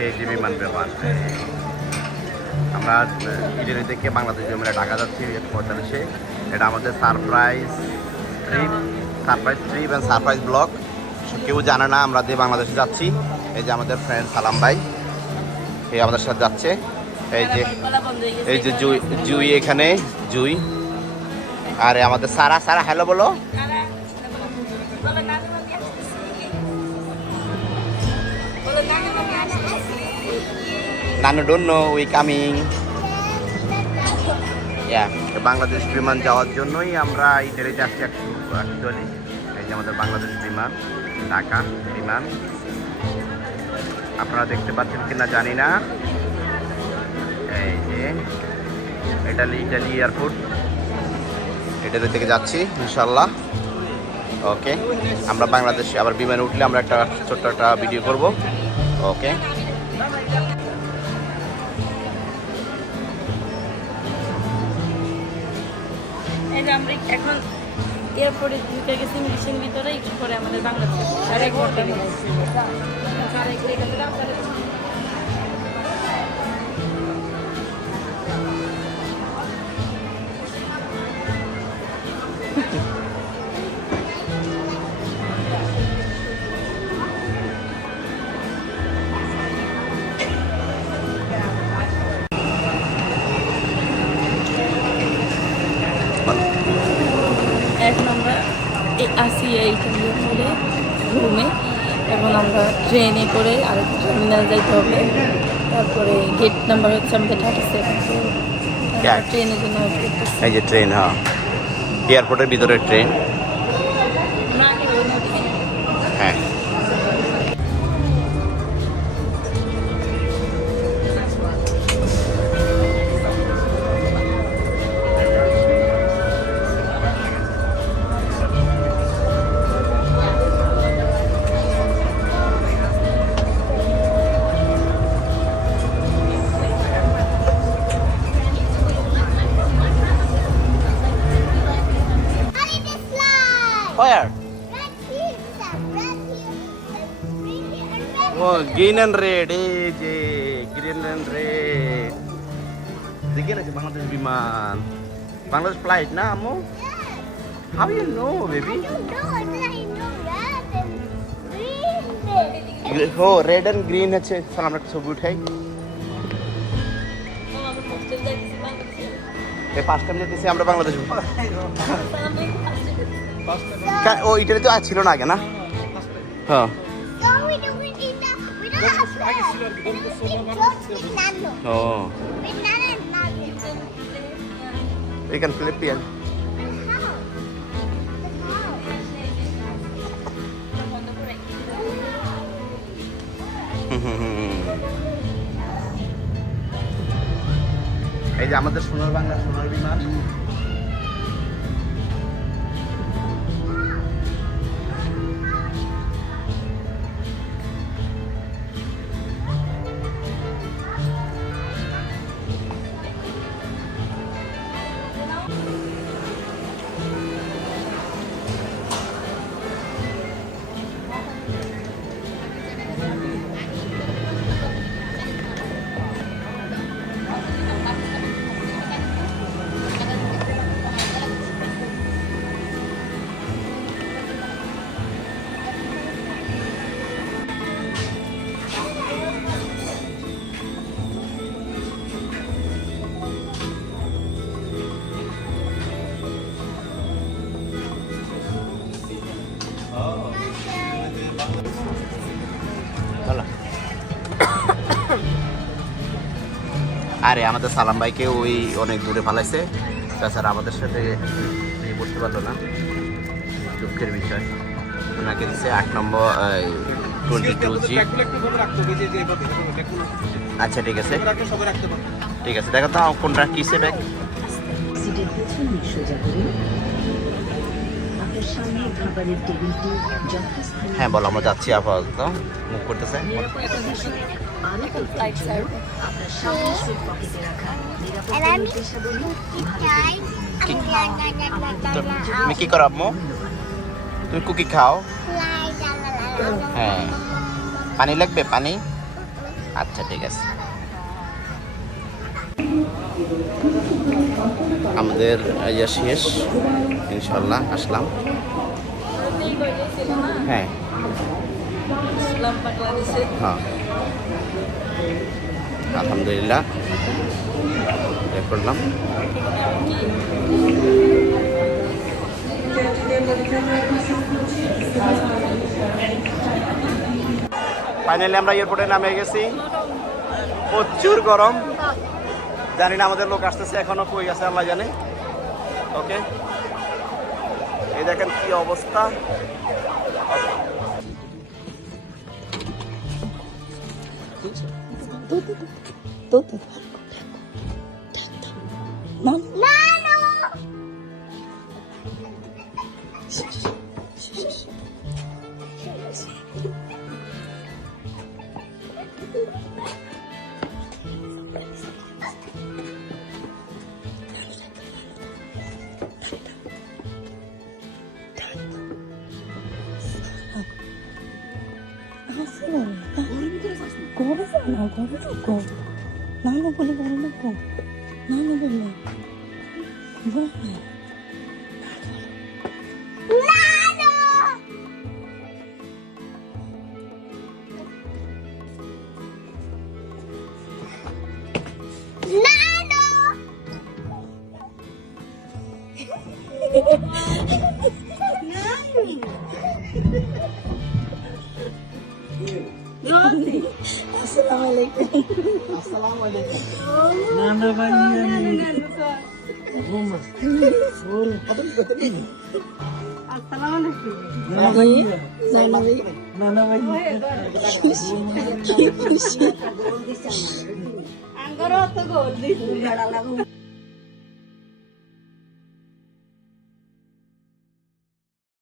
এই যে বিমান ব্যবহার আমরা ইডেনে থেকে বাংলাদেশ আমরা ঢাকা যাচ্ছি পঁয়তাল্লিশে এটা আমাদের surprise trip surprise trip and surprise vlog. কেউ জানে না আমরা যে বাংলাদেশে যাচ্ছি। এই যে আমাদের ফ্রেন্ড সালাম ভাই এই আমাদের সাথে যাচ্ছে। এই যে এই যে জুই জুই এখানে, জুই। আর আমাদের সারা সারা, হ্যালো বলো। নানু don't know we coming yeah Bangladesh Biman যাওয়ার জন্যই আমরা ইটালিতে আসছি অ্যাকচুয়ালি এই যে আমাদের বাংলাদেশ বিমান ঢাকা বিমান। আপনারা দেখতে পাচ্ছেন কিনা জানি না। এই যে ইটালি ইটালি এয়ারপোর্ট ইটালি থেকে যাচ্ছি ইনশাল্লাহ ওকে আমরা বাংলাদেশে আবার বিমানে উঠলে আমরা একটা ছোট্ট একটা ভিডিও করব। ওকে আমরা এখন এয়ারপোর্টে ঢুকে গেছি মিশন ভিতরে একটু পরে আমাদের বাংলাদেশ। সাড়ে এগারোটা আসি এইখানে করে রুমে। এখন আমরা ট্রেনে করে আর টার্মিনাল যাইতে হবে। তারপরে গেট নাম্বার হচ্ছে আমাদের থার্টি সেভেন ট্রেনের জন্য এই যে ট্রেন হ্যাঁ। এয়ারপোর্টের ভিতরে ট্রেন। গ্রিন অ্যান্ড রেড এই যে গ্রিন অ্যান্ড রেড দেখে আছে বাংলাদেশ বিমান বাংলাদেশ ফ্লাইট না আম্মু how you know baby I don't know. I said I know red and green. there. ও রেড অ্যান্ড গ্রিন আছে চল আমরা একটা ছবি উঠাই ফার্স্ট টাইম যেতেছি আমরা বাংলাদেশ ও ইটালি তো ছিল না আগে না হ্যাঁ that. We don't have that. We don't need clothes with nano. O With nano and nano. এখান ফিলিপিয়ান But how? But how? বন্ধ করে। এই যে আমাদের সোনার বাংলা সোনার বিমান আরে আমাদের সালাম ভাইকে ওই অনেক দূরে ফালাইছে। তাছাড়া আমাদের সাথে বসতে পারল না। দুঃখের বিষয়। ওনাকে দিচ্ছে আট নম্বর টোয়েন্টি টু জি আচ্ছা ঠিক আছে। ঠিক আছে, দেখো তো কোনটা কিসে ব্যাগ? হ্যাঁ বলো আমরা যাচ্ছি আপাতত মুখ করতেছে. তুমি কি করো আম্মু তুমি কুকি খাও. হ্যাঁ পানি লাগবে পানি আচ্ছা ঠিক আছে আমাদের ইয়ে শেষ। ইনশাল্লাহ আসলাম। হ্যাঁ। হ্যাঁ। আলহামদুলিল্লাহ। করলাম। ফাইনালি আমরা এয়ারপোর্টে নামে গেছি। প্রচুর গরম। জানি না, আমাদের লোক আসতেছে, এখনও কই আছে আল্লাহ জানে। ওকে? এই দেখেন কি অবস্থা। ঘরে যাও না ঘরে ঢুকো না না বলে ঘরে ঢুকো না না বলে ঘরে না আসসালামু আলাইকুম। নানা ভাই নানা ভাই নানা তো গোল দিস